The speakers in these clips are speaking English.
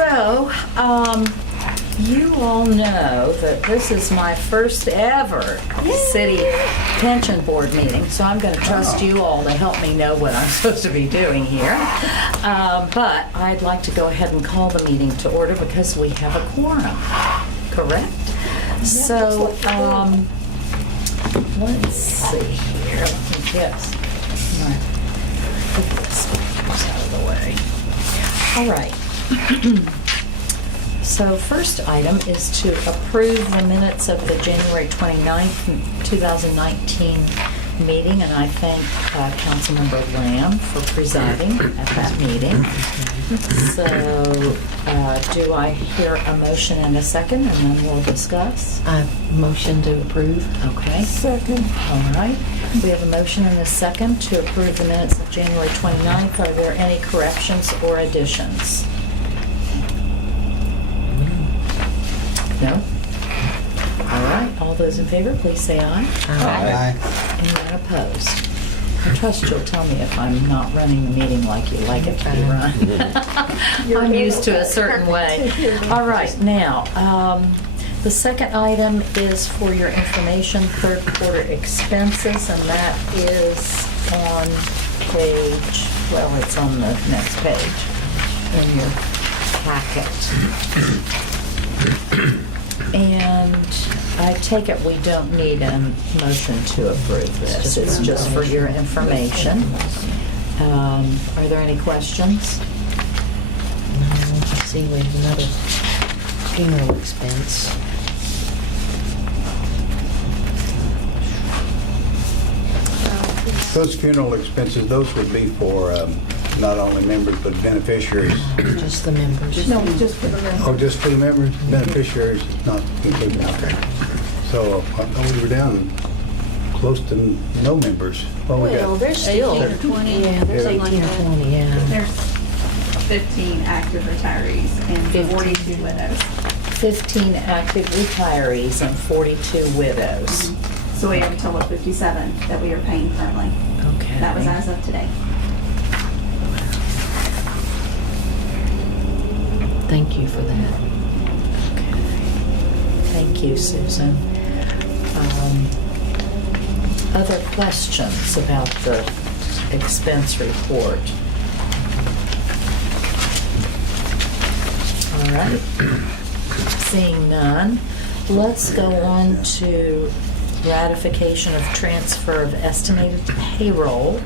So, you all know that this is my first ever city pension board meeting, so I'm going to trust you all to help me know what I'm supposed to be doing here. But I'd like to go ahead and call the meeting to order because we have a quorum, correct? So, let's see here. Let me just put this out of the way. All right. So first item is to approve the minutes of the January 29th, 2019 meeting, and I thank Councilmember Lamb for presiding at that meeting. So do I hear a motion and a second, and then we'll discuss? Motion to approve. Okay. Second. All right. We have a motion and a second to approve the minutes of January 29th. Are there any corrections or additions? No? All right. All those in favor, please say aye. Aye. Anyone opposed? I trust you'll tell me if I'm not running the meeting like you like it to be run. I'm used to a certain way. All right. Now, the second item is for your information, third quarter expenses, and that is on page, well, it's on the next page in your packet. And I take it we don't need a motion to approve this. It's just for your information. Are there any questions? Let's see, we have another funeral expense. Those funeral expenses, those would be for not only members but beneficiaries. Just the members. No, just for the members. Oh, just for the members? Beneficiaries not included. Okay. So I thought we were down close to no members. Well, we got there's still 18 or 20. Yeah, there's Something 18 like or that. 20, yeah. There's 15 active retirees and 42 widows. 15 active retirees and 42 widows. So we have a total of 57 that we are paying currently. Okay. That was as of today. Thank you for that. Thank you, Susan. Other questions about the expense report? All right. Seeing none, let's go on to ratification of transfer of estimated payroll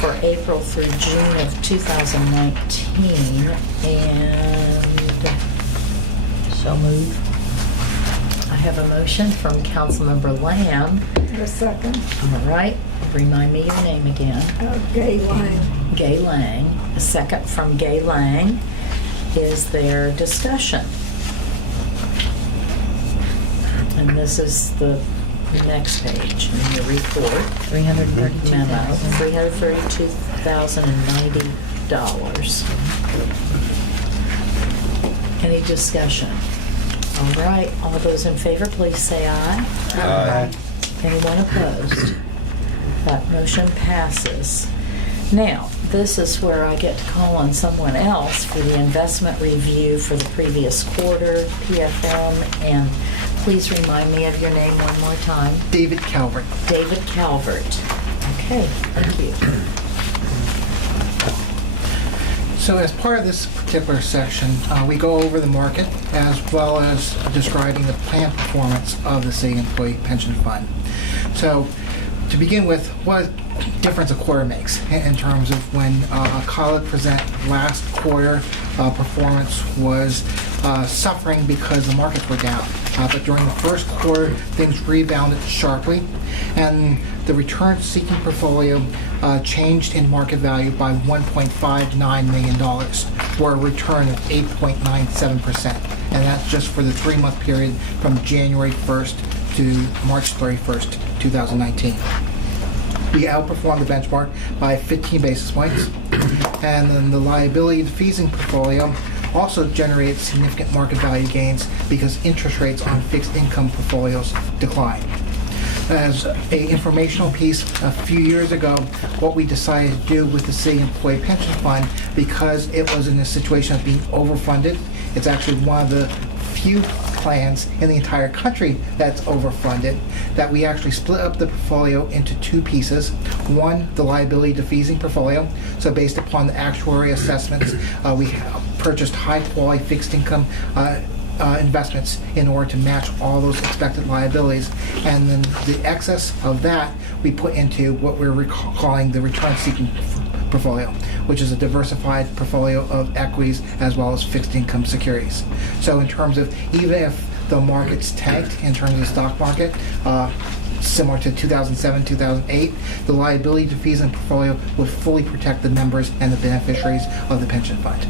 for April through June of 2019, and So move. I have a motion from Councilmember Lamb. A second. All right, remind me your name again. Gay line. Gay Lang. A second from Gay Lang. Is there discussion? And this is the next page in your report. Memo, $332,000. $332,090. Any discussion? All right, all those in favor, please say aye. Aye. Anyone opposed? That motion passes. Now, this is where I get to call on someone else for the investment review for the previous quarter, PFM, and please remind me of your name one more time. David Calvert. David Calvert. Okay, thank you. So as part of this particular section, we go over the market as well as describing the plan performance of the City Employee Pension Fund. So to begin with, what difference a quarter makes in terms of when a colleague present last quarter performance was suffering because the markets were down. But during the first quarter, things rebounded sharply, and the return-seeking portfolio changed in market value by $1.59 million, for a return of 8.97%. And that's just for the 3-month period from January 1st to March 31st, 2019. We outperformed the benchmark by 15 basis points, and then the liability defeasing portfolio also generated significant market value gains because interest rates on fixed income portfolios declined. as a informational piece a few years ago, what we decided to do with the city employee pension fund, because it was in a situation of being overfunded. It's actually one of the few plans in the entire country that's overfunded, that we actually split up the portfolio into two pieces. One, the liability defeasing portfolio. So based upon the actuary assessments, we purchased high quality fixed income investments in order to match all those expected liabilities. And then the excess of that we put into what we're calling the return-seeking portfolio, which is a diversified portfolio of equities as well as fixed income securities. So in terms of, even if the market's tanked in terms of the stock market, similar to 2007, 2008, the liability defeasing portfolio would fully protect the members and the beneficiaries of the pension fund.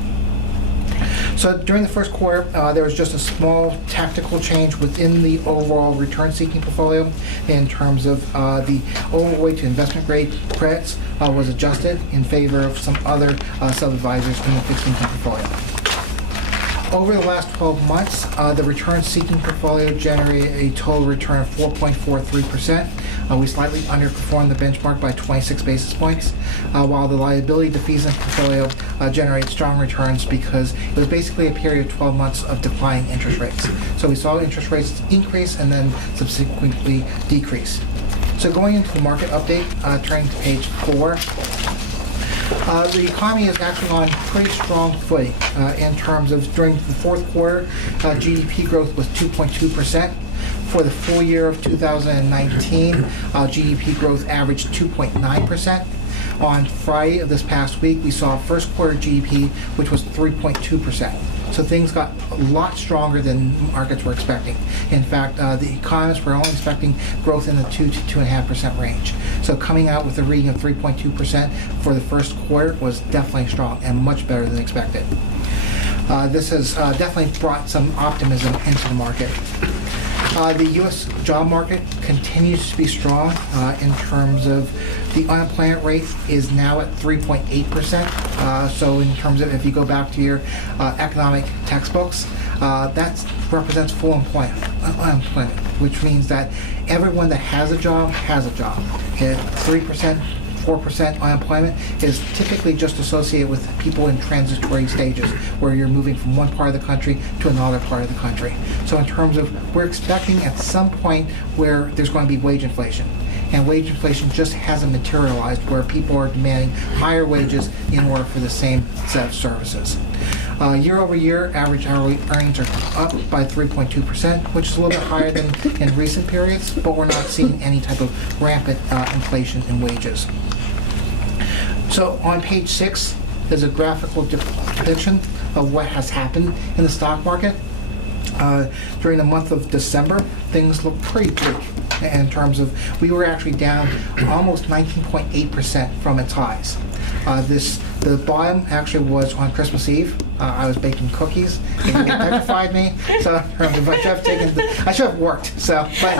So during the first quarter, there was just a small tactical change within the overall return-seeking portfolio in terms of the overweight to investment-grade credits was adjusted in favor of some other sub-advisors in the fixed income portfolio. Over the last 12 months, the return-seeking portfolio generated a total return of 4.43%. We slightly underperformed the benchmark by 26 basis points, while the liability defeasing portfolio generated strong returns because it was basically a period of 12 months of declining interest rates. So we saw interest rates increase and then subsequently decrease. So going into the market update, turning to page 4. The economy is actually on pretty strong footing in terms of, during the fourth quarter, GDP growth was 2.2%. For the full year of 2019, GDP growth averaged 2.9%. On Friday of this past week, we saw first quarter GDP, which was 3.2%. So things got a lot stronger than markets were expecting. In fact, the economists were only expecting growth in the 2 to 2.5% range. So coming out with a reading of 3.2% for the first quarter was definitely strong and much better than expected. This has definitely brought some optimism into the market. The U.S. job market continues to be strong in terms of the unemployment rate is now at 3.8%. So in terms of, if you go back to your economic textbooks, that represents full unemployment, which means that everyone that has a job has a job. 3%, 4% unemployment is typically just associated with people in transitory stages where you're moving from one part of the country to another part of the country. So in terms of, we're expecting at some point where there's going to be wage inflation. And wage inflation just hasn't materialized, where people are demanding higher wages in order for the same set of services. Year over year, average hourly earnings are up by 3.2%, which is a little bit higher than in recent periods, but we're not seeing any type of rampant inflation in wages. So on page 6, there's a graphical depiction of what has happened in the stock market. During the month of December, things look pretty bleak in terms of, we were actually down almost 19.8% from its highs. The bottom actually was on Christmas Eve. I was baking cookies. It petrified me. So I should have worked. So, but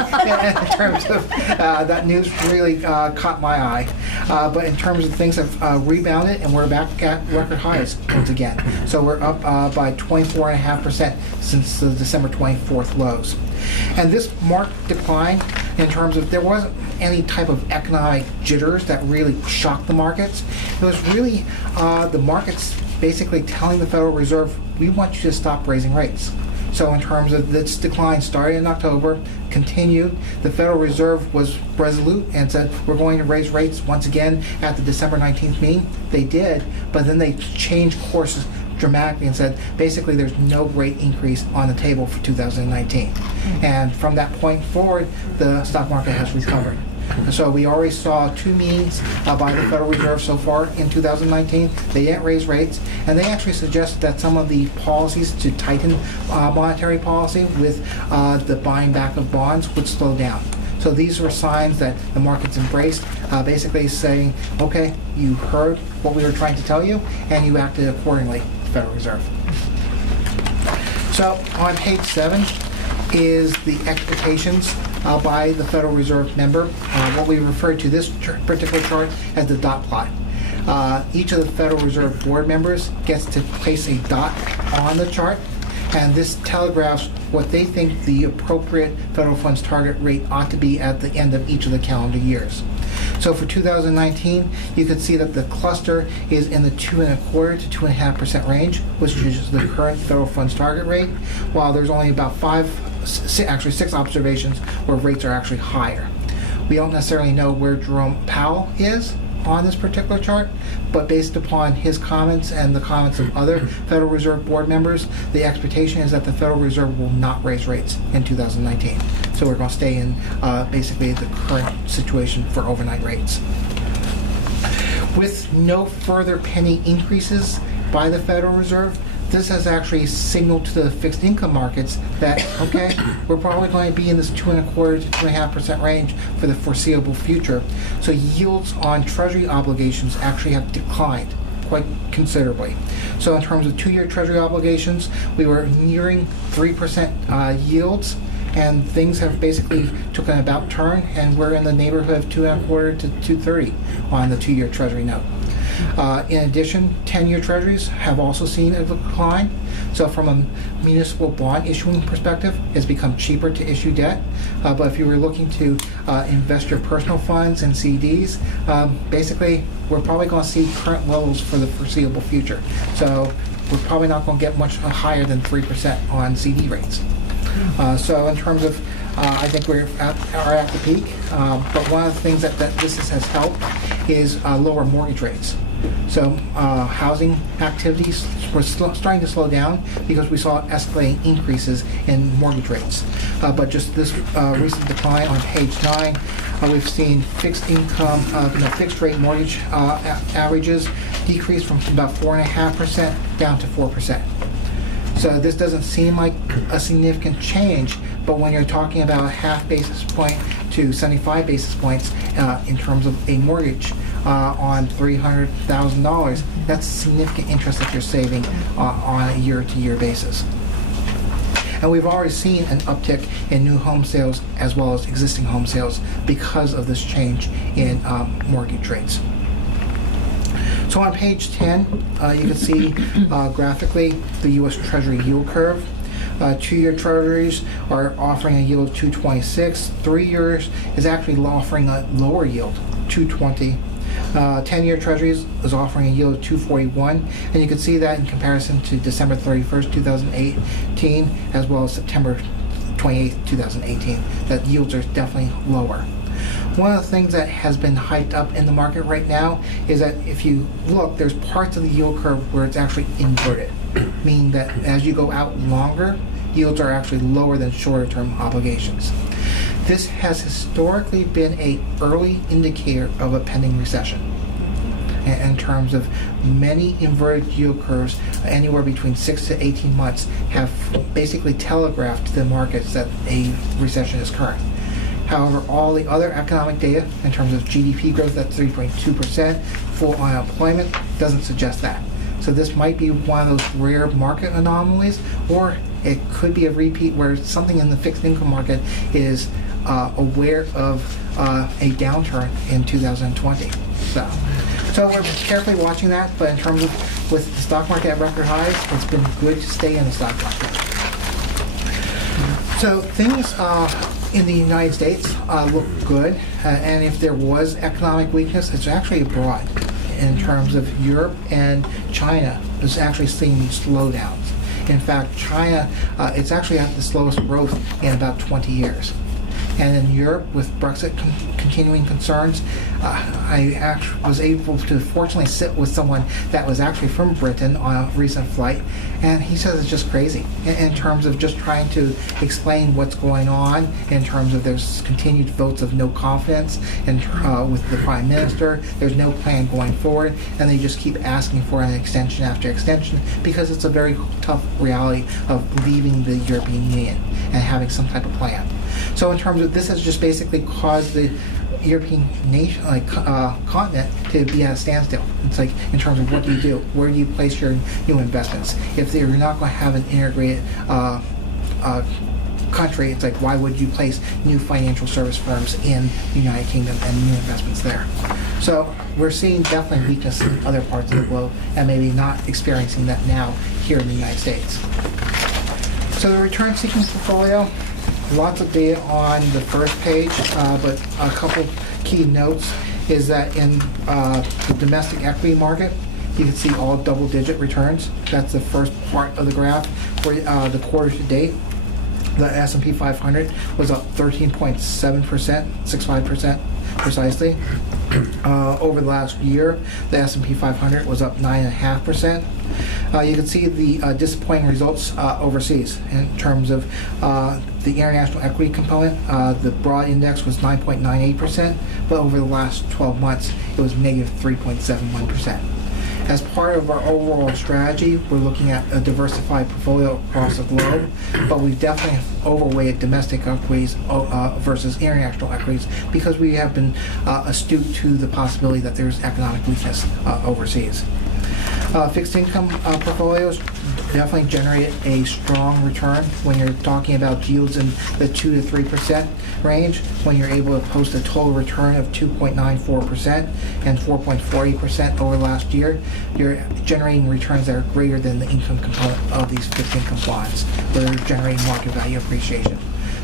in terms of that news really caught my eye. But in terms of things have rebounded, and we're back at record highs once again. So we're up by 24.5% since the December 24th lows. And this marked decline in terms of, there wasn't any type of economic jitters that really shocked the markets. It was really the markets basically telling the Federal Reserve, we want you to stop raising rates. So in terms of this decline, started in October, continued. The Federal Reserve was resolute and said, we're going to raise rates once again at the December 19th meeting. They did, but then they changed courses dramatically and said, basically there's no rate increase on the table for 2019. And from that point forward, the stock market has recovered. So we already saw 2 meetings by the Federal Reserve so far in 2019. They didn't raise rates, and they actually suggested that some of the policies to tighten monetary policy with the buying back of bonds would slow down. So these were signs that the markets embraced, basically saying, okay, you heard what we were trying to tell you, and you acted accordingly, Federal Reserve. So on page 7 is the expectations by the Federal Reserve member. What we refer to this particular chart as the dot plot. Each of the Federal Reserve board members gets to place a dot on the chart, And this telegraphs what they think the appropriate federal funds target rate ought to be at the end of each of the calendar years. So for 2019, you can see that the cluster is in the 2.25% to 2.5% range, which is the current federal funds target rate, while there's only about six observations where rates are actually higher. We don't necessarily know where Jerome Powell is on this particular chart, but based upon his comments and the comments of other Federal Reserve Board members, the expectation is that the Federal Reserve will not raise rates in 2019. So we're going to stay in basically the current situation for overnight rates. With no further penny increases by the Federal Reserve, this has actually signaled to the fixed income markets that, okay, we're probably going to be in this 2.25% to 2.5% range for the foreseeable future. So yields on Treasury obligations actually have declined quite considerably. So in terms of 2-year Treasury obligations, we were nearing 3% yields, and things have basically took an about turn, and we're in the neighborhood of 2.25% to 2.30 on the 2-year Treasury note. In addition, 10-year Treasuries have also seen a decline. So from a municipal bond issuing perspective, it's become cheaper to issue debt. But if you were looking to invest your personal funds and CDs, basically we're probably going to see current levels for the foreseeable future. So we're probably not going to get much higher than 3% on CD rates. So in terms of, I think we're at the peak. But one of the things that this has helped is lower mortgage rates. So housing activities were starting to slow down because we saw escalating increases in mortgage rates. But just this recent decline on page 9, we've seen fixed income, fixed rate mortgage averages decrease from about 4.5% down to 4%. So this doesn't seem like a significant change, but when you're talking about a half basis point to 75 basis points in terms of a mortgage on $300,000, that's significant interest that you're saving on a year-to-year basis. And we've already seen an uptick in new home sales as well as existing home sales because of this change in mortgage rates. So on page 10, you can see graphically the U.S. Treasury yield curve. 2-year Treasuries are offering a yield of 2.26. 3 years is actually offering a lower yield, 2.20. 10-year Treasuries is offering a yield of 2.41, and you can see that in comparison to December 31st, 2018, as well as September 28th, 2018, that yields are definitely lower. One of the things that has been hyped up in the market right now is that if you look, there's parts of the yield curve where it's actually inverted, meaning that as you go out longer, yields are actually lower than shorter term obligations. This has historically been an early indicator of a pending recession. In terms of many inverted yield curves, anywhere between 6 to 18 months have basically telegraphed to the markets that a recession is current. However, all the other economic data in terms of GDP growth at 3.2%, full unemployment, doesn't suggest that. So this might be one of those rare market anomalies, or it could be a repeat where something in the fixed income market is aware of a downturn in 2020. So we're carefully watching that, but in terms of with the stock market at record highs, it's been good to stay in the stock market. So things in the United States look good, and if there was economic weakness, it's actually abroad. In terms of Europe and China, it's actually seeing slowdowns. In fact, China, it's actually at the slowest growth in about 20 years. And in Europe, with Brexit continuing concerns, I actually was able to fortunately sit with someone that was actually from Britain on a recent flight, and he says it's just crazy in terms of just trying to explain what's going on, in terms of there's continued votes of no confidence and with the Prime Minister, there's no plan going forward, and they just keep asking for an extension after extension because it's a very tough reality of leaving the European Union and having some type of plan. So in terms of this has just basically caused the European nation, continent to be at a standstill. It's like in terms of what do you do? Where do you place your new investments? If you're not going to have an integrated country, it's like why would you place new financial service firms in the United Kingdom and new investments there? So we're seeing definitely weakness in other parts of the globe and maybe not experiencing that now here in the United States. So the return-seeking portfolio, lots of data on the first page, but a couple key notes is that in the domestic equity market, you can see all double-digit returns. That's the first part of the graph. For the quarter to date, the S&P 500 was up 13.7%, 65% precisely. Over the last year, the S&P 500 was up 9.5%. You can see the disappointing results overseas in terms of the international equity component. The broad index was 9.98%, but over the last 12 months, it was negative 3.71%. As part of our overall strategy, we're looking at a diversified portfolio across the globe, but we definitely have overweighted domestic equities versus international equities because we have been astute to the possibility that there's economic weakness overseas. Fixed income portfolios definitely generate a strong return when you're talking about yields in the 2 to 3% range. When you're able to post a total return of 2.94% and 4.40% over last year, you're generating returns that are greater than the income component of these fixed income bonds, where they're generating market value appreciation.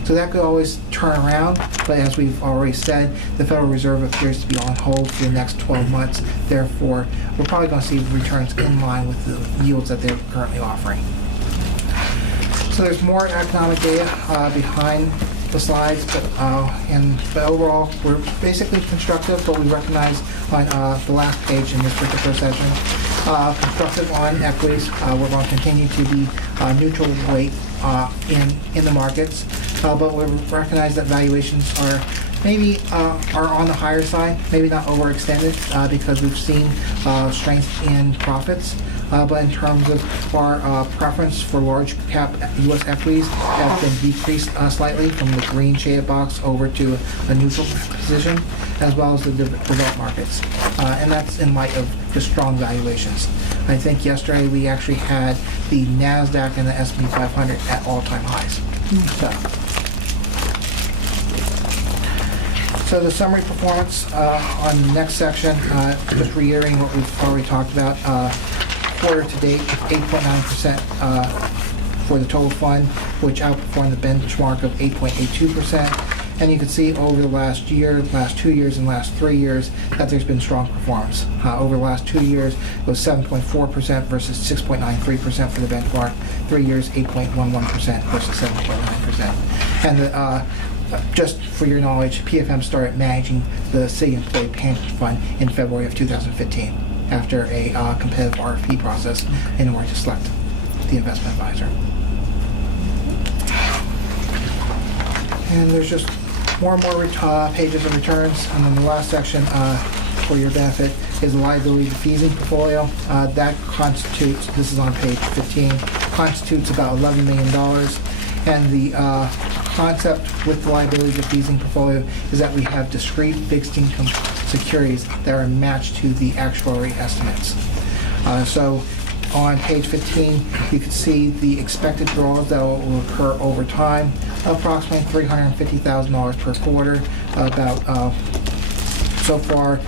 So that could always turn around, but as we've already said, the Federal Reserve appears to be on hold for the next 12 months. Therefore, we're probably going to see returns in line with the yields that they're currently offering. So there's more economic data behind the slides, but overall, we're basically constructive, but we recognize on the last page in this particular session, constructive on equities. We're going to continue to be neutral weight in the markets, but we recognize that valuations are maybe are on the higher side, maybe not overextended because we've seen strength in profits. But in terms of our preference for large cap U.S. equities has been decreased slightly from the green shaded box over to a neutral position, as well as the developed markets. And that's in light of the strong valuations. I think yesterday we actually had the NASDAQ and the S&P 500 at all-time highs. So the summary performance on the next section, just reiterating what we've already talked about. Quarter to date, 8.9% for the total fund, which outperformed the benchmark of 8.82%. And you can see over the last year, last 2 years, and last 3 years that there's been strong performance. Over the last 2 years, it was 7.4% versus 6.93% for the benchmark. 3 years, 8.11% versus 7.9%. And just for your knowledge, PFM started managing the City Employee Pension Fund in February of 2015 after a competitive RFP process in order to select the investment advisor. And there's just more and more pages of returns. And then the last section for your benefit is the liability defeasing portfolio. That constitutes, this is on page 15, constitutes about $11 million. And the concept with the liability defeasing portfolio is that we have discrete fixed income securities that are matched to the actuary estimates. So on page 15, you can see the expected draws that will occur over time, approximately $350,000 per quarter. About so far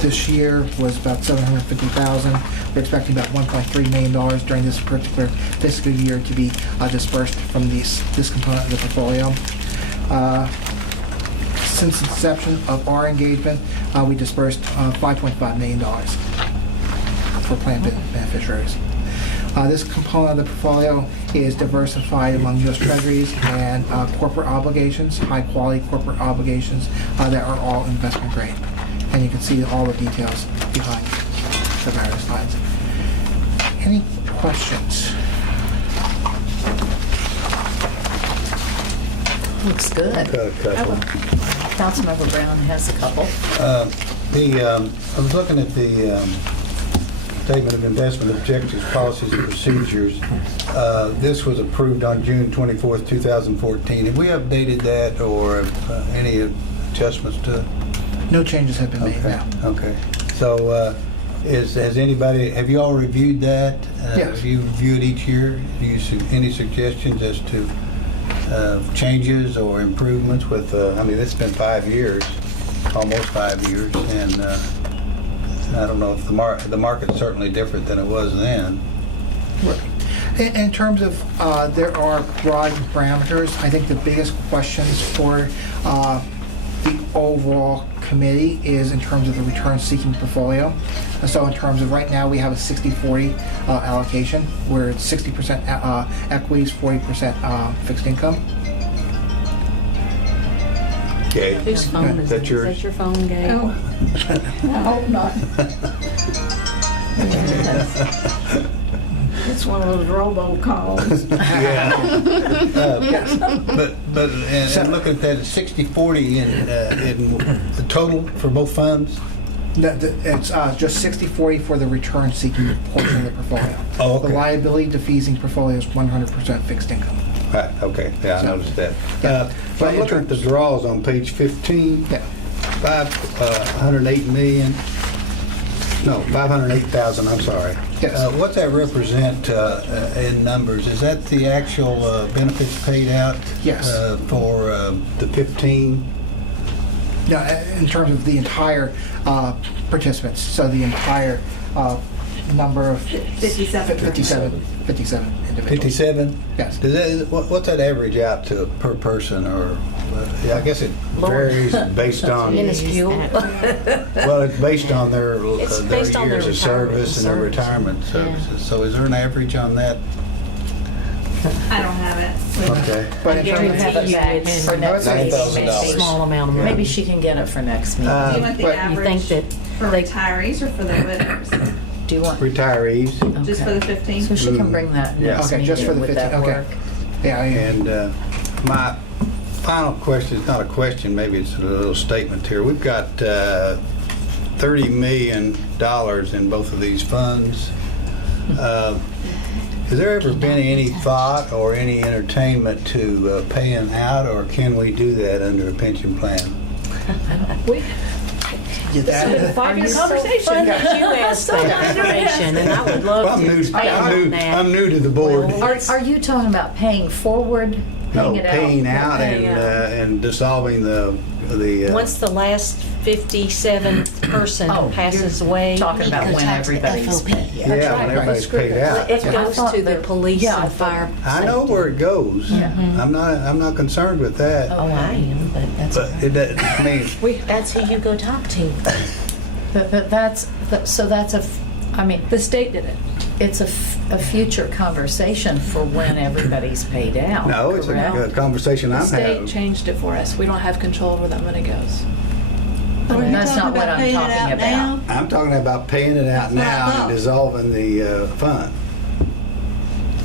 this year was about $750,000. We're expecting about $1.3 million during this particular fiscal year to be dispersed from this component of the portfolio. Since the inception of our engagement, we dispersed $5.5 million for plan beneficiaries. This component of the portfolio is diversified among U.S. Treasuries and corporate obligations, high-quality corporate obligations that are all investment grade. And you can see all the details behind the various slides. Any questions? Looks good. Got a couple. Councilmember Brown has a couple. I was looking at the Statement of Investment Objectives, Policies, and Procedures. This was approved on June 24th, 2014. Have we updated that or any adjustments to it? No changes have been made now. Okay. So have you all reviewed that? Yes. Have you reviewed each year? Do you see any suggestions as to changes or improvements with, I mean, it's been 5 years, almost 5 years, and I don't know if the market's certainly different than it was then. Right. In terms of, there are broad parameters. I think the biggest questions for the overall committee is in terms of the return-seeking portfolio. And so in terms of right now, we have a 60-40 allocation, where it's 60% equities, 40% fixed income. Okay. Whose phone is that that? yours? Is that your phone, Gabe? Oh, I hope not. It's one of those robocalls. Yeah. But and looking at that, 60-40 in the total for both funds? It's just 60-40 for the return-seeking portion of the portfolio. Oh, okay. The liability defeasing portfolio is 100% fixed income. Right, okay, yeah, I So- noticed that. Yeah. But I'm looking at the draws on page 15, Yeah. 508 million, no, 508,000, I'm sorry. Yes. What's that represent in numbers? Is that the actual benefits paid out? Yes. For the 15? Yeah, in terms of the entire participants, so the entire number of 57. 57 individuals. 57? Yes. Does that, what's that average out to per person, or, yeah, I guess it varies based on, Minuscule. well, it's based on their It's based on their years of service and their retirement retirement services. So is there an average on that? I don't have it. Okay. But in I terms guarantee of, have it you back it's for next maybe meeting. a small amount of money. Maybe she can get it for next meeting. Do you want the but you average think that for they- retirees or for the widows? Do you want? Retirees, Just for Okay. the 15? So she can bring that Yeah. next Okay, just for meeting. the Would that 15, okay. work? yeah, and my final question is not a question, maybe it's a little statement here. We've got $30 million in both of these funds. Has there ever been any thought or any entertainment to paying out, or can we do that under a pension plan? that, Five-year conversation. You asked that information, and I would love I'm to new, expand on that. I'm new to the board. Are you talking about paying forward, No, paying it out? paying out Paying out. and dissolving the. Once the last 57th person Oh, passes away, Talking about when everybody's paid. Yeah, when everybody's paid out. it I goes thought to the that- police yeah, I and thought- fire. I know safety. where it goes. Yeah. I'm not concerned with that. Oh, I am, but that's But it doesn't, I mean, that's who you go talk to. But that's, so that's I mean, The state did it. it's a future conversation for when everybody's paid out. no, it's a correct? conversation The I'm state having. changed it for us. We don't have control over that money goes. Are you That's not talking what about I'm paying it talking out about. now? I'm talking about paying it out That's what I now and thought. dissolving the fund.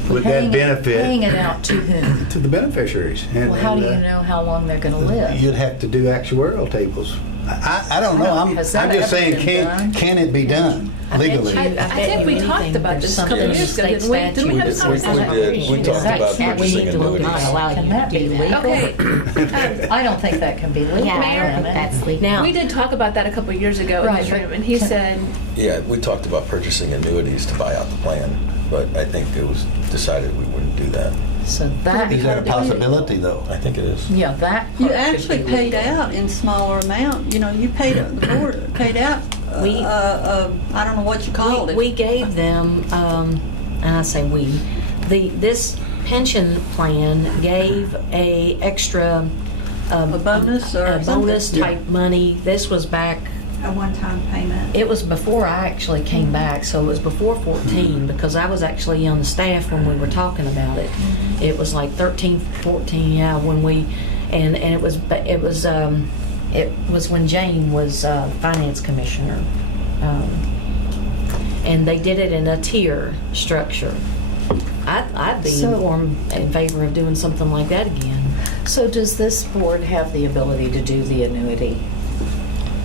Would Paying that it- Paying benefit it out to whom? to the beneficiaries? And- Well, how do you and, know how long they're going to live? You'd have to do actuarial tables. I don't know. I'm Has just that ever saying, been done? can it be done I bet legally? you- I think we anything, talked about there's this a couple something of years ago. state Didn't we have statute. a that conversation? says We talked that about can't- purchasing we need to look annuities. not allow you Can that to be do legal? Okay, I don't think that can be legal. Yeah, I can don't think it? that's legal. Now, we did talk about that a couple of years ago in Right, his but room, and he can- said, Yeah, we talked about purchasing annuities to buy out the plan, but I think it was decided we wouldn't do that. So that. Is that a possibility, though? I think it is. Yeah, that. You part could actually be paid legal. out in smaller amount, you know, you paid, the board paid out, We- I don't know what you called it. we gave them, and I say we, this pension plan gave a extra, A bonus or a something? bonus type money. This was back, A one-time payment? it was before I actually came back, so it was before 14, because I was actually on the staff when we were talking about it. It was like 13, 14, yeah, when we, and it was when Jane was finance commissioner. And they did it in a tier structure. I'd be in favor of doing something like that again. So does this board have the ability to do the annuity?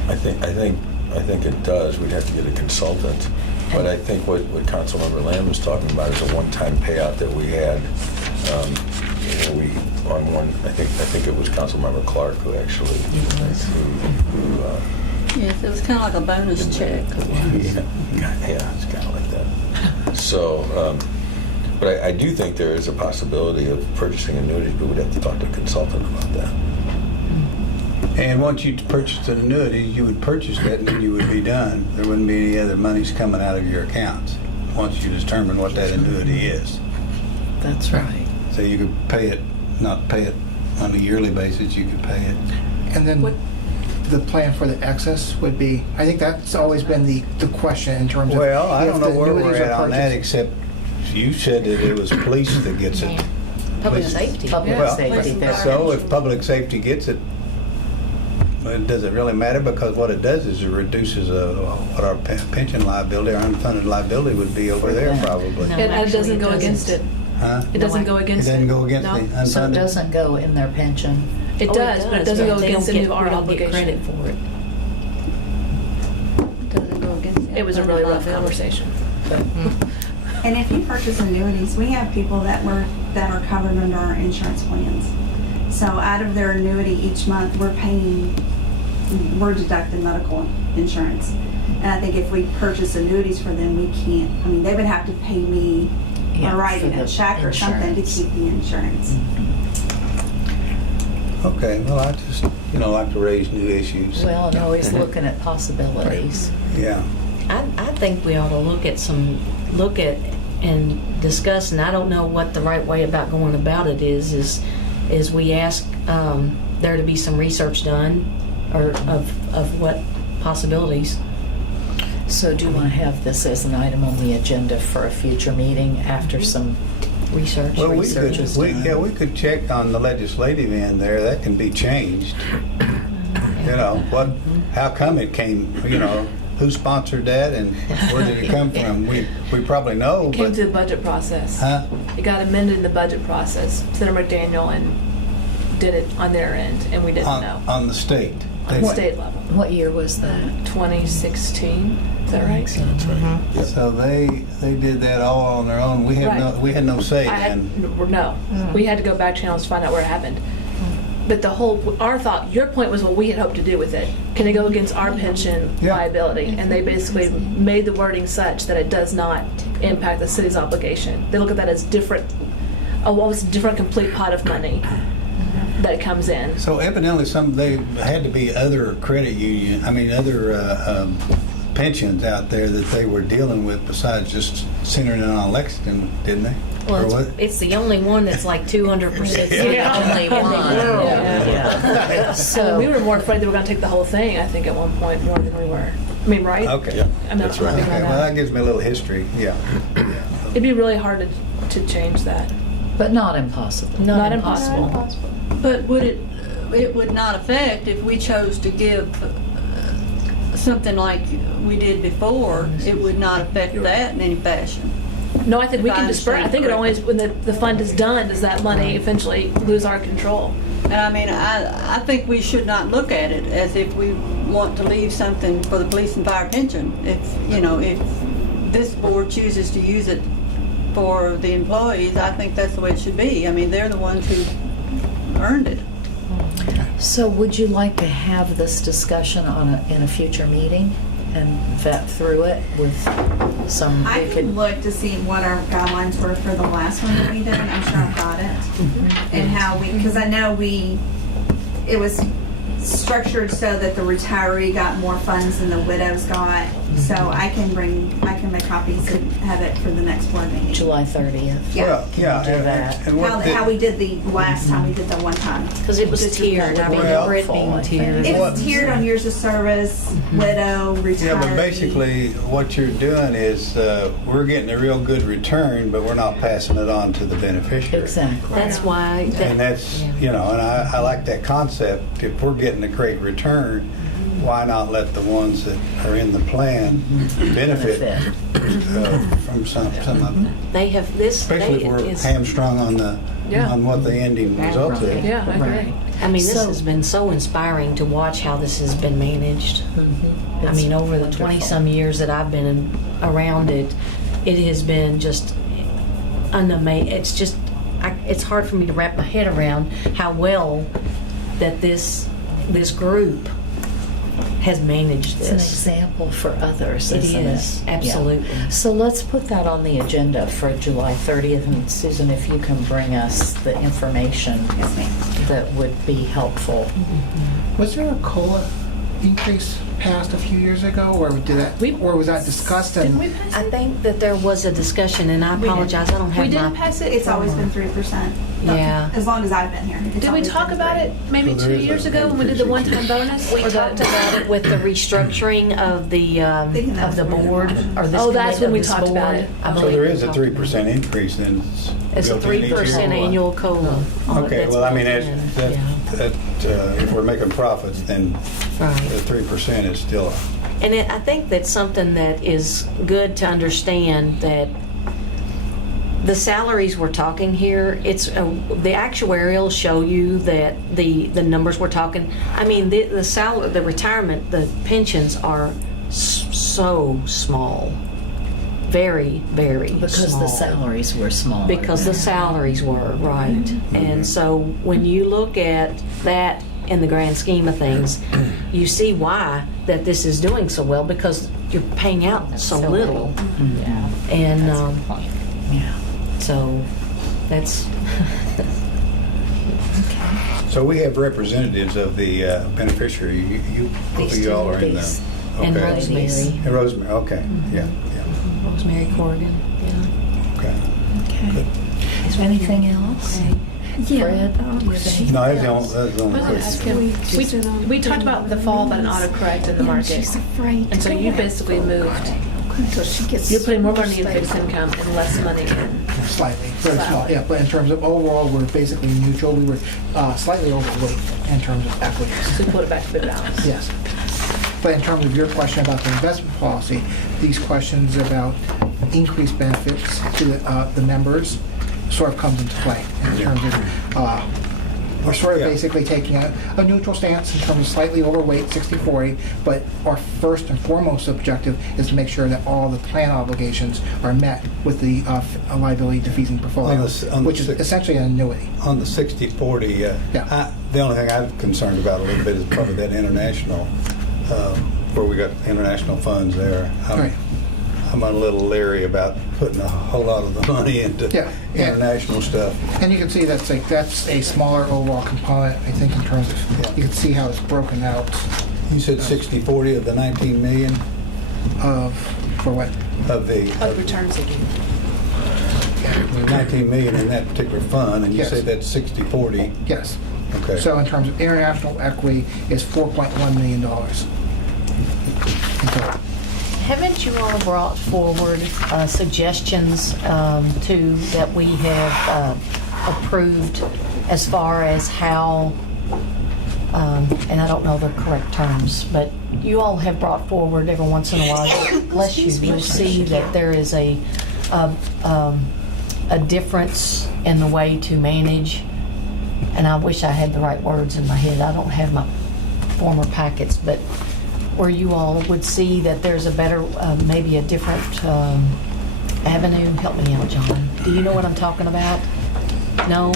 I think it does. We'd have to get a consultant. But I think what Councilmember Lamb was talking about is a one-time payout that we had. I think it was Councilmember Clark who actually. Yes, it was kind of like a bonus check. Yeah, it's kind of like that. So, but I do think there is a possibility of purchasing annuities, but we'd have to talk to a consultant about that. And once you purchased an annuity, you would purchase that and then you would be done. There wouldn't be any other monies coming out of your accounts once you determine what that annuity is. That's right. So you could pay it, not pay it on a yearly basis, you could pay it. And then What- the plan for the excess would be, I think that's always been the question in terms of. Well, I if don't know the where we're annuities are at on that, purchased. except you said that it was police that gets it. Public Police. safety. Public Well, safety. there. So if public safety gets it, well, does it really matter? Because what it does is it reduces what our pension liability, our unfunded liability would be over there probably. No. It Actually, doesn't it go against doesn't. it. Huh? It doesn't go It against it. doesn't go against No. the unfunded? So it doesn't go in their pension. It Oh, does, but it doesn't go they against don't any get- of our we don't get credit obligation. for it. Doesn't go against the It was a really rough liability. conversation. And if you purchase annuities, we have people that are covered under our insurance plans. So out of their annuity each month, we're deducting medical insurance. And I think if we purchase annuities for them, we can't, I mean, they would have to pay me Yeah, or write for in a the check or something to insurance. keep the insurance. Okay, well, I just, like to raise new issues. Well, and always looking at possibilities. Yeah. I think we ought to look at and discuss, and I don't know what the right way about going about it is we ask there to be some research done or of what possibilities. So do you want to have this as an item on the agenda for a future meeting after some Research. Well, research is done? we could check on the legislative end there. That can be changed. How come it came, who sponsored that and where did it come from? We probably know, It came but, through the budget process. huh? It got amended in the budget process. Senator McDaniel and did it on their end, and we didn't know. On the state. On the state level. What year was that? 2016, is that right? That's right. So they did that all on their own. We had Right. we had no say I had, then. no, we had to go back channels to find out where it happened. But our thought, your point was what we had hoped to do with it. Can it go against our pension Yeah. liability? And they basically made the wording such that it does not impact the city's obligation. They look at that as different, almost a different complete pot of money that comes in. So evidently they had to be other credit union, other pensions out there that they were dealing with besides just centering it on Lexington, didn't they? Or Well, what? it's the only one that's like 200%. Yeah. Only one. Yeah. So we were more afraid they were going to take the whole thing, I think, at one point, more than we were. I mean, right? Okay. Yeah, I mean, that's right. something Okay, like well, that. that gives me a little history, yeah. It'd be really hard to change that. But not impossible. Not impossible. But it would not affect if we chose to give something like we did before, it would not affect that in any fashion. No, I think we If I can disperse. I think it only is when the fund is done does that money eventually lose our control. And I think we should not look at it as if we want to leave something for the police and fire pension. If this board chooses to use it for the employees, I think that's the way it should be. I mean, they're the ones who earned it. So would you like to have this discussion in a future meeting and vet through it with some? I can look to see what our guidelines were for the last one that we did. I'm sure I've got it. And how because I know it was structured so that the retiree got more funds than the widows got. So I can make copies and have it for the next board meeting. July 30th. Yeah. Well, yeah. do that. and what How we did the last time we did the one time. Because it was tiered. I remember it being tiered. It What- was tiered on years of service, widow, retiree. Yeah, but basically, what you're doing is, we're getting a real good return, but we're not passing it on to the beneficiary. Exactly. That's why. And that's, yeah. and I like that concept. If we're getting a great return, why not let the ones that are in the plan benefit from some of it? They have this. Especially if we're hamstrung on what the ending result is. Yeah, I agree. I mean, this So- has been so inspiring to watch how this has been managed. I mean, over the 20-some years that I've been around it, it has been just unamazing. It's just, it's hard for me to wrap my head around how well that this group has managed It's an this. example for others, It isn't is, it? absolutely. Yeah. So let's put that on the agenda for July 30th. And Susan, if you can bring us the information Yes, ma'am. that would be helpful. Was there a COLA increase passed a few years ago, or or was that discussed? Didn't we pass I it? think that there was a discussion, and I apologize, I don't have We didn't my... pass it? It's always been 3%. Yeah. As long as I've been here. It's Did we always talk been about 3. it maybe So there 2 is years a ago when we did the one-time bonus? We Or the- talked about it with the restructuring of Thinking that was the what we board, mentioned. or this Oh, that's committee when of we this talked about board. it. I So believe there we is a talked 3% increase then. It's a built in each year? 3% annual COLA. Okay, that's well, I mean, built in, that, if we're making profits, then Right. the 3% is still, And I think that's something that is good to understand, that the salaries we're talking here, the actuarials show you that the numbers we're talking, I mean, the salary, the retirement, the pensions are so small. Very, very Because small. the salaries were small. Because the salaries were, right. And so when you look at that in the grand scheme of things, you see why that this is doing so well, because you're paying out so little. Yeah. And That's a good point. Yeah. so that's, so we have representatives of the beneficiary. Both of y'all are in the... and okay. Rosemary, And Rosemary, okay, yeah, Rosemary Corrigan, yeah. okay. Okay. Is there anything else? Fred? No, that's the only I was question. gonna ask him, we talked about the fall about an autocorrect in the market. And so you basically moved, you're putting more money in fixed income and less money in. Slightly, very small, Slightly. yeah, but in terms of overall, we're basically neutral. We were slightly overweight in terms of equities. So you put it back to the balance. Yes. But in terms of your question about the investment policy, these questions about increased benefits to the members sort of comes into play in terms of, we're sort of Yeah. basically taking a neutral stance in terms of slightly overweight, 60-40, but our first and foremost objective is to make sure that all the plan obligations are met with the liability defeasing portfolio, on the which is six- essentially an annuity. On the 60/40, Yeah. the only thing I'm concerned about a little bit is probably that international, where we got international funds there. Right. I'm a little leery about putting a whole lot of the money into Yeah. international stuff. And you can see that's a smaller overall component, I think, in terms of, you can see how it's broken out You said 60/40 of the 19 million for what? of the Of return seeking. 19 million in that particular fund, and you Yes. say that's 60/40. Yes. Okay. So in terms of international equity, is $4.1 million. in total. Haven't you all brought forward suggestions that we have approved as far as how, and I don't know the correct terms, but you all have brought forward every once in a while, bless you, you'll see that there is a difference in the way to manage, and I wish I had the right words in my head. I don't have my former packets, but where you all would see that there's a better, maybe a different avenue. Help me out, John. Do you know what I'm talking about? No?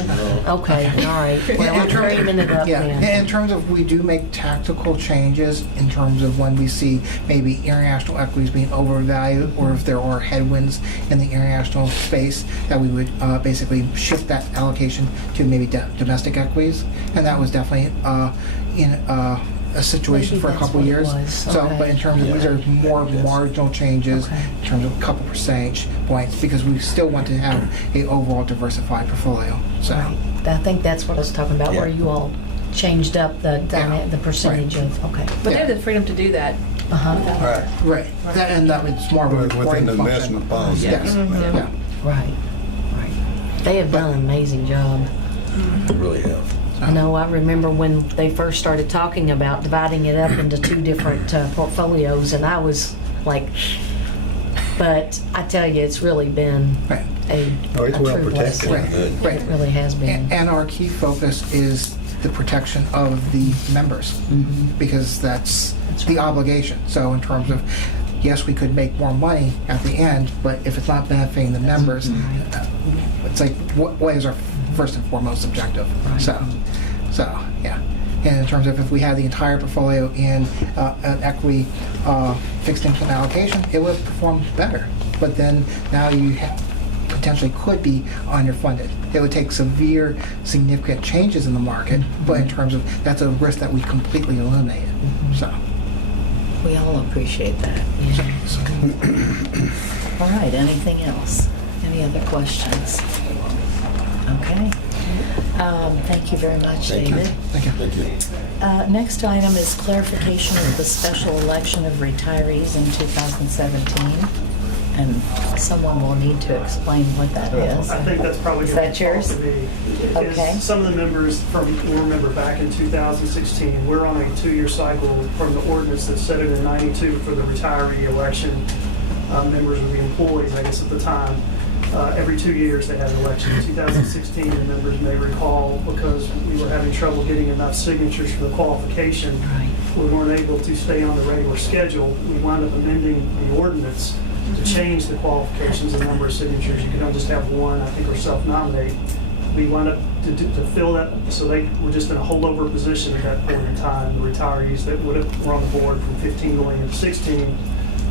Okay, all right. Well, I'm framing it up Yeah, then. in terms of, we do make tactical changes in terms of when we see maybe international equities being overvalued, or if there are headwinds in the international space, that we would basically shift that allocation to maybe domestic equities. And that was definitely in a situation Maybe for a that's couple what it years. was. So, Okay. but in terms of, these are more marginal changes Okay. in terms of a couple percentage points, because we still want to have a overall diversified portfolio. So. Right. I think that's what I was talking about, where Yeah. you all changed up the percentage of, okay. But they Yeah. have the freedom to do that. Uh-huh. Right. Right, and that it's more of a Within reporting the function. investment policy. Yes, yeah. Right, right. They have done an amazing job. I really have. I know, I remember when they first started talking about dividing it up into two different portfolios, and I was like, but I tell you, it's really been Right. a Oh, it's well true protected. blessing. Right. Good. Right. It really has been. And our key focus is the protection of the members, because that's the obligation. So in terms of, yes, we could make more money at the end, but if it's not benefiting the members, it's like, what is our first and foremost objective? So yeah. And in terms of, if we had the entire portfolio in an equity fixed income allocation, it would perform better. But then now you potentially could be underfunded. It would take severe, significant changes in the market, but in terms of, that's a risk that we completely eliminated. So. We all appreciate that. All right, anything else? Any other questions? Okay. Thank you very much, David. Thank you. Next item is clarification of the special election of retirees in 2017. And someone will need to explain what that is. I think that's probably Is going that to yours? to me. Okay. Some of the members will remember back in 2016, we're on a 2-year cycle from the ordinance that set it in 92 for the retiree election. Members of the employees, I guess at the time, every 2 years they had an election. In 2016, the members may recall, because we were having trouble getting enough signatures for the qualification, we weren't able to stay on the regular schedule. We wound up amending the ordinance to change the qualifications and number of signatures. You could not just have one, I think, or self-nominate. We wound up to fill that, so they were just in a holdover position at that point in time. The retirees that were on the board from 15 going into 16,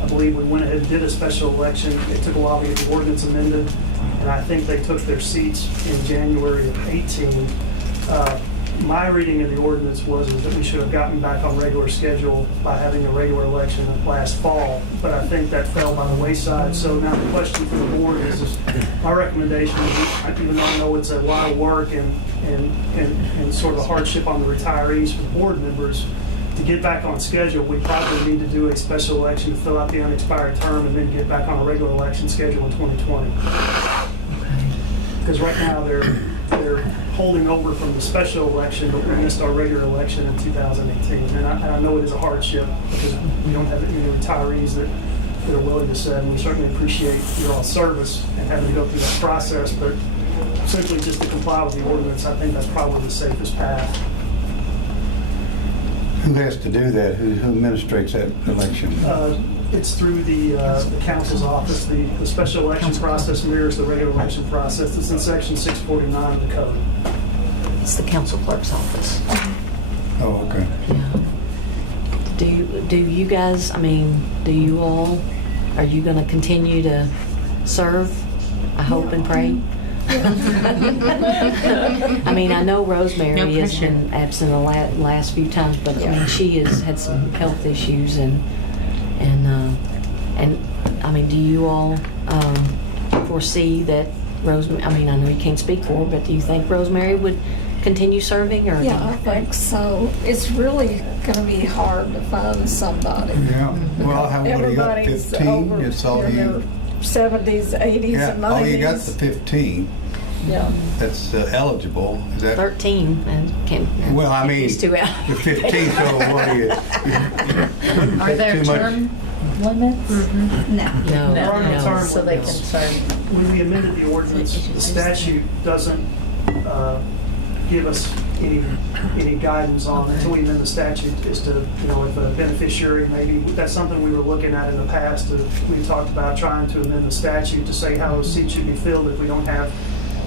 I believe we went ahead and did a special election. It took a while to get the ordinance amended, and I think they took their seats in January of 18. My reading of the ordinance was that we should have gotten back on regular schedule by having a regular election last fall, but I think that fell by the wayside. So now the question for the board is my recommendation is, even though I know it's a lot of work and sort of a hardship on the retirees for board members, to get back on schedule, we probably need to do a special election to fill out the unexpired term and then get back on a regular election schedule in 2020. Because right now they're holding over from the special election, but we missed our regular election in 2018. And I know it is a hardship because we don't have any retirees that are willing to serve. And we certainly appreciate your all service and having to go through that process, but simply just to comply with the ordinance, I think that's probably the safest path. Who has to do that? Who administrates that election? It's through the council's office. The special election process mirrors the regular election process. It's in section 649 of the code. It's the council clerk's office. Oh, okay. Yeah. Do you guys, do you all, are you going to continue to serve? I hope and pray. I know Rosemary has been absent the last few times, but she has had some health issues and do you all foresee that Rosemary? I know you can't speak for her, but do you think Rosemary would continue serving? Or yeah, I think so. It's really going to be hard to find somebody. Yeah. Well, how many you got? 15. Over, it's all in you. their 70s, 80s, Yeah. and 90s. Oh, you got the 15. Yeah. That's eligible. Is that 13? And can't. Well, He's too out. the 15. So what do you? Are there too much? term limits? No. No. There are no term So they can limits. serve. When we amended the ordinance, the statute doesn't give us any guidance on until we amend the statute as to, if a beneficiary, maybe that's something we were looking at in the past. We talked about trying to amend the statute to say how those seats should be filled if we don't have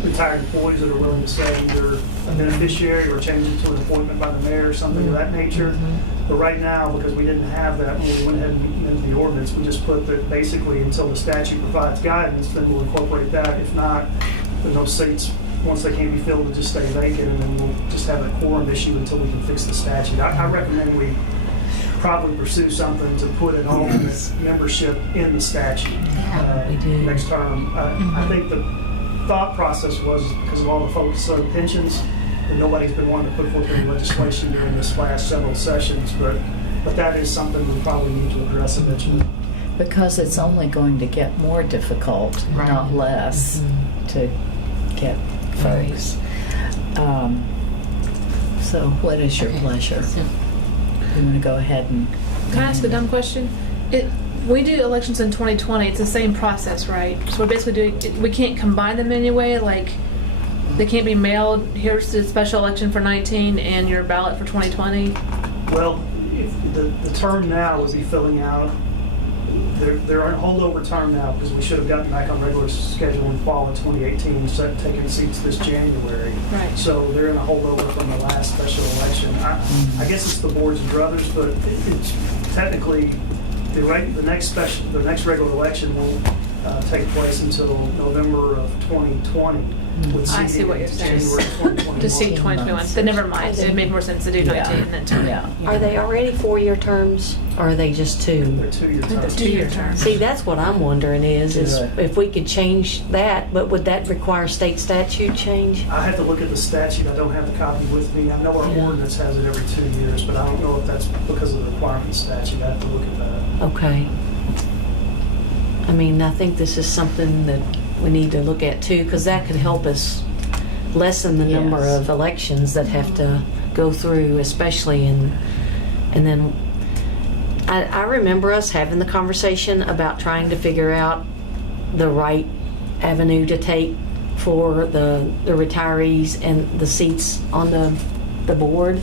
retired employees that are willing to say either a beneficiary or change it to an appointment by the mayor or something of that nature. But right now, because we didn't have that when we went ahead and amended the ordinance, we just put that basically until the statute provides guidance, then we'll incorporate that. If not, then those seats, once they can't be filled, will just stay vacant, and then we'll just have a quorum issue until we can fix the statute. I recommend we probably pursue something to put an alternate membership in the statute we do. next term. I think the thought process was because of all the focus on pensions, and nobody's been wanting to put forth any legislation during this last several sessions, but that is something we probably need to address eventually. Because it's only going to get more difficult, not less, to get folks. So what is your pleasure? You want to go ahead and... Can I ask a dumb question? We do elections in 2020. It's the same process, right? So we're basically doing. We can't combine them anyway. Like they can't be mailed. Here's the special election for 19 and your ballot for 2020. Well, if the term now would be filling out. They're on holdover term now because we should have gotten back on regular schedule in fall of 2018, taking seats this January. Right. So they're in a holdover from the last special election. I guess it's the boards and druthers, but it's technically the next regular election will take place until November of 2020. with I see what you're saying. January 2021. To see 2021, then never mind, it made more sense to do 19 and then 20. Yeah. Are they already 4-year terms, or are they just 2? They're 2-year I think terms. they're 2-year terms. See, that's what I'm wondering is Good. if we could change that, but would that require state statute change? I have to look at the statute. I don't have the copy with me. I know our Yeah. ordinance has it every 2 years, but I don't know if that's because of the requirement statute. I have to look at that. Okay. I mean, I think this is something that we need to look at too, because that could help us lessen the number Yes. of elections that have to go through, especially and then I remember us having the conversation about trying to figure out the right avenue to take for the retirees and the seats on the board,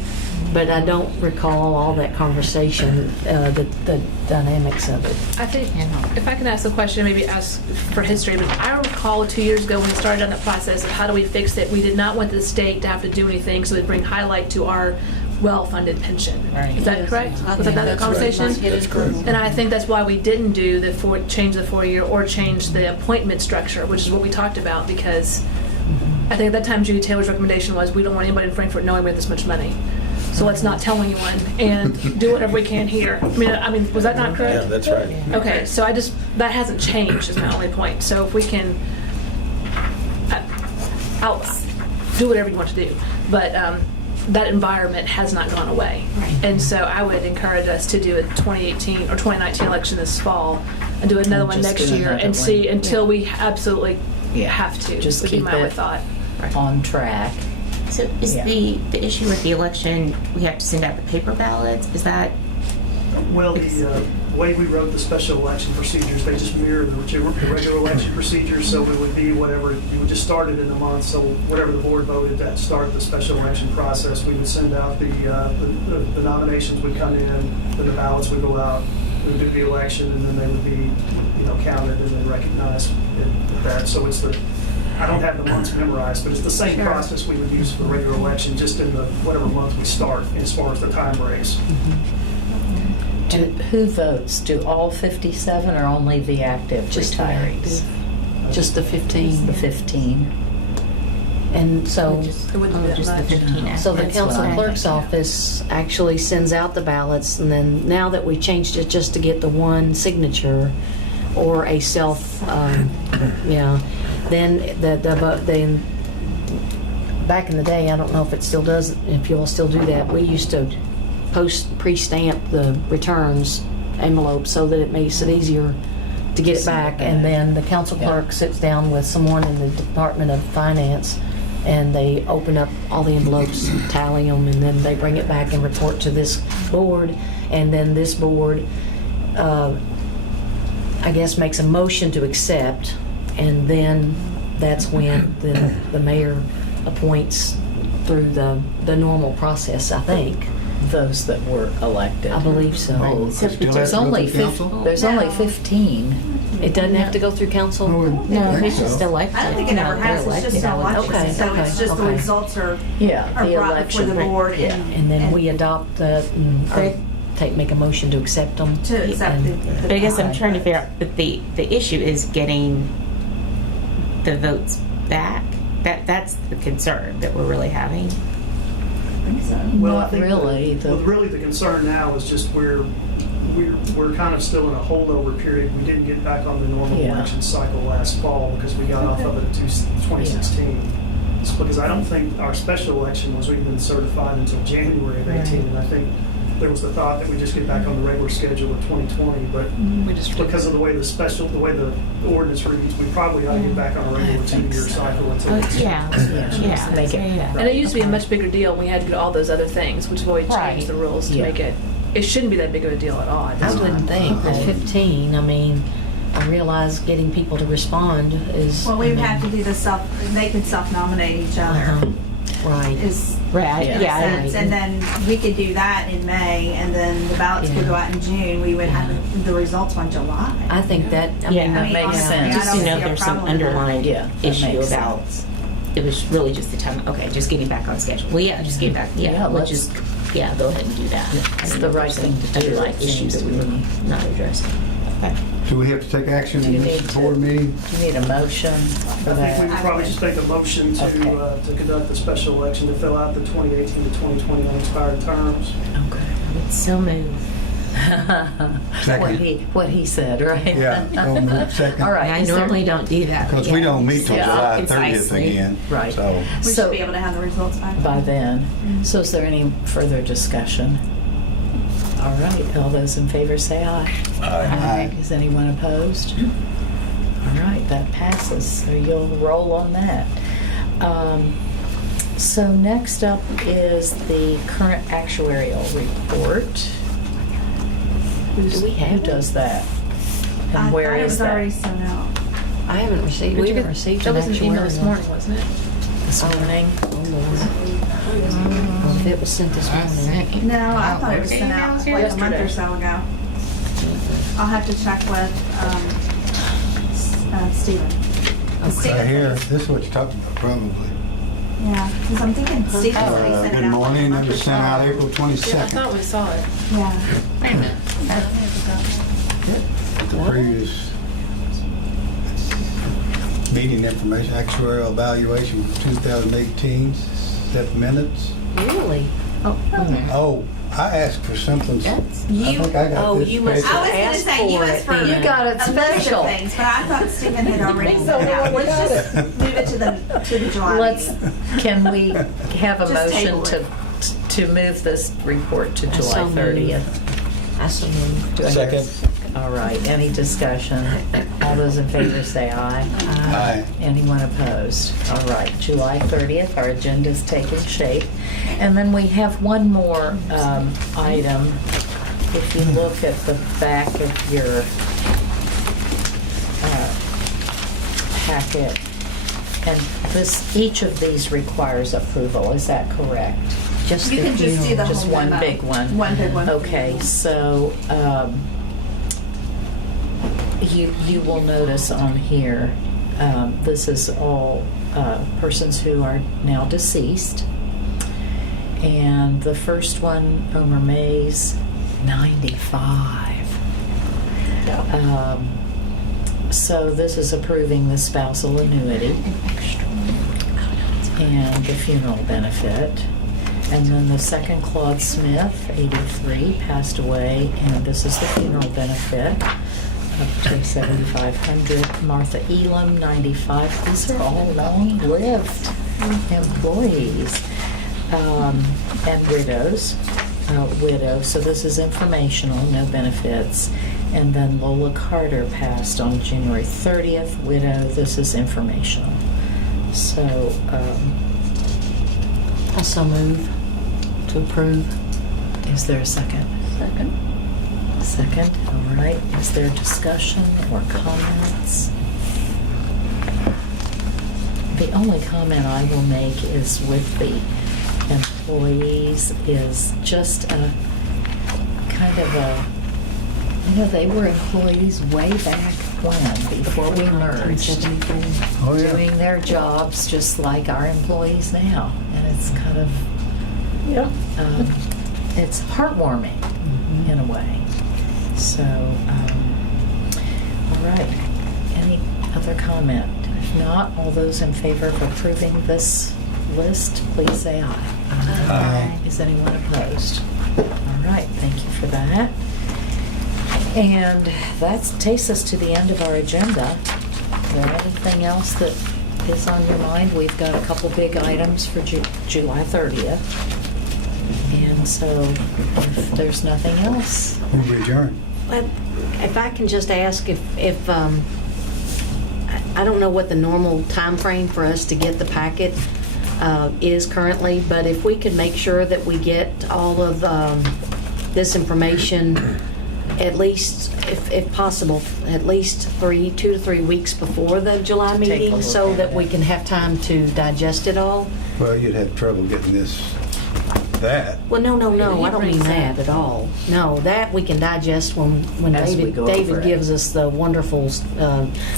but I don't recall all that conversation, the dynamics of it. I think, if I can ask a question, maybe ask for history, but I recall 2 years ago when we started on the process of how do we fix it, we did not want the state to have to do anything, so it'd bring highlight to our well-funded pension. Right. Is that correct? I Was think that the that's conversation? right. That's correct. And I think that's why we didn't do change the 4-year or change the appointment structure, which is what we talked about, because I think at that time Judy Taylor's recommendation was we don't want anybody in Frankfurt knowing we have this much money. So let's not tell anyone and do whatever we can here. I mean, was that not correct? Yeah, that's right. Okay, so that hasn't changed is my only point. So if we can, I'll do whatever you want to do, but that environment has not gone away. And so I would encourage us to do a 2018 or 2019 election this fall and do another one just next do year another and see one. until we absolutely have to. Just would be keep my only it thought. on track. So is Yeah. the issue with the election, we have to send out the paper ballots? Is that, Well, the way we wrote the special election procedures, they just mirror the regular election procedures, so it would be whatever, you would just start it in a month, so whatever the board voted at start the special election process, we would send out the nominations would come in, then the ballots would go out, we would do the election, and then they would be, counted and then recognized at that. So it's I don't have the months memorized, but it's the same process we would use for the regular election, just in the whatever month we start, as far as the time breaks. Who votes? Do all 57 or only the active Just retirees? Just the 15. The 15. And so, It wouldn't be that just the much. 15 so the That's council what I clerk's think, yeah. office actually sends out the ballots, and then now that we changed it just to get the one signature or a self, then then back in the day, I don't know if it still does, if you all still do that, we used to pre-stamp the returns envelope so that it makes it easier to get it back. And then the council clerk sits down with someone in the Department of Finance, and they open up all the envelopes, tally them, and then they bring it back and report to this board. And then this board, I guess, makes a motion to accept, and then that's when the mayor appoints through the normal process, I think. Those that were elected. I believe so. There's only 15. It doesn't have to go through council? no, it's just elected. I don't think it ever No, has, they're it's just elected. an election, Okay, so it's just the okay. results are Yeah, are the brought before the election. board Yeah. And then we adopt that, or make a motion to accept them? to accept the. But I guess I'm trying to figure out, but the issue is getting the votes back. That's the concern that we're really having. Well, I Not think really. Really, the concern now is just we're kind of still in a holdover period. We didn't get back on the normal Yeah. election cycle last fall because we got off of it in 2016. It's because I don't think our special election was even certified until January of 18, and I think there was the thought that we just get back on the regular schedule of 2020, but We just because of the way the ordinance reads, we probably ought to get back on a regular think 2-year so. cycle until Yeah, Make it- yeah. And it used to be a much bigger deal when we had to do all those other things, which is why we Right. changed the rules to Yeah. make it. It shouldn't be that big of a deal at all. I wouldn't think, at 15, I mean, I realize getting people to respond is. Well, we would have to do they could self-nominate each other. Uh-huh. Right. Is Right, Yeah. yeah. sense. And then we could do that in May, and then the ballots could go out in June. We would have the results by July. I think that, I Yeah. mean, That makes honestly, sense. I Just don't to know see if a there's some problem with that. underlying Yeah, that issue makes about, it was really just the time, okay, just getting back on schedule. Well, yeah, just getting back, Yeah, we'll let's- just, go ahead and do that. It's I don't the know if right there's thing any to do, underlying it issues seems that to we were me. not addressing. Okay. Do we have to take action Do in you this need to- board meeting? Do you need a motion for I think we that? would probably just take a motion to Okay. to conduct the special election to fill out the 2018 to 2020 unexpired terms. Okay. So move. Second. What he said, right? Yeah, don't move. Second. All right. I is there- normally don't do that. Because we don't meet till Yeah, July 30th concisely. again. Right. So, We So- should be able to have the results By then. So is there any further discussion? All right, all those in favor say aye. Aye. Is anyone opposed? All right, that passes, so you'll roll on that. So next up is the current actuarial report. Do we have Who it? does that? I And where thought it is was that? already sent out. I haven't received, Did we you haven't get- received That an was an email this actuarial. morning, wasn't it? This morning? If it was sent this morning. No, I thought it was sent out like a month Yesterday. or so ago. I'll have to check with Stephen. right here, this is what you're talking about, probably. Yeah, because I'm thinking Stephen said he sent it Good out like a morning, it month or was so sent out ago. April Yeah, I 22nd. thought we saw it. Yeah. Wait a minute. The previous meeting information, actuarial evaluation for 2018, set minutes. Really? Oh, I asked for something. I You, think I got oh, this you must special. I was going to asked say, you for asked it for then. You got it a bunch special. of things, but I thought Stephen had already sent it out. Let's just move it to the July Let's, meeting. can we have a Just motion table to move this report to July so moved. 30th? I so moved. Do I hear- Second. All right, any discussion? All those in favor say aye. Aye. Anyone opposed? All right, July 30th, our agenda's taking shape. And then we have one more item. If you look at the back of your packet, and each of these requires approval, is that correct? Just You the can just do the funeral. Just whole one memo. big one? One big one. Okay, so you will notice on here, this is all persons who are now deceased. And the first one, Omer Mays, 95. So this is approving the spousal annuity and the funeral benefit. And then the second, Claude Smith, 83, passed away, and this is the funeral benefit up to 7,500. Martha Elam, 95. These are all long-lived employees. And widows, widow. So this is informational, no benefits. And then Lola Carter passed on January 30th, widow. This is informational. So, I so move to approve. is there a second? Second, all right. Is there discussion or comments? The only comment I will make is with the employees is just a kind of a, they were employees way back when, before we merged, Oh, yeah. doing their jobs just like our employees now. And it's kind of, it's heartwarming in a way. So, all right. Any other comment? If not, all those in favor of approving this list, please say aye. Aye. Is anyone opposed? All right, thank you for that. And that takes us to the end of our agenda. Is there anything else that is on your mind? We've got a couple big items for July 30th. And so if there's nothing else, Move to adjourn. But if I can just ask if I don't know what the normal time frame for us to get the packet is currently, but if we could make sure that we get all of this information, at least, if possible, at least 2 to 3 weeks before the July a meeting, look so at that it. we can have time to digest it all. Well, you'd have trouble getting that. Well, no, He I don't mean brings that at all. No, that we can digest when As we go over David it. gives us the wonderful,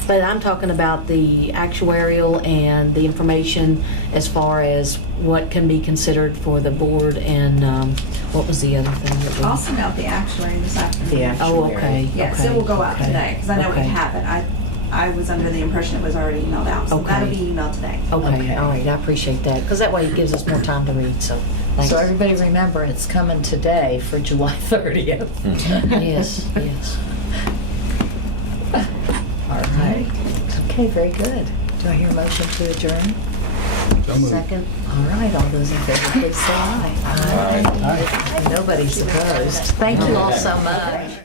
but I'm talking about the actuarial and the information as far as what can be considered for the board and What was the other thing that we? I'll send out the actuary this afternoon. The Oh, actuary. okay. Yes, okay, it will go out okay, today, because I know we okay. have it. I was under the impression it was already emailed out, so that'll Okay. be emailed today. Okay, Okay. all right, I appreciate that, because that way it gives us more time to read, so, thanks. So everybody remember, it's coming today for July 30th. Yes, yes. All right. Okay, very good. Do I hear a motion to adjourn? So moved. Second? All right, all those in favor, please say aye. Aye. Nobody's opposed. Thank you all so much.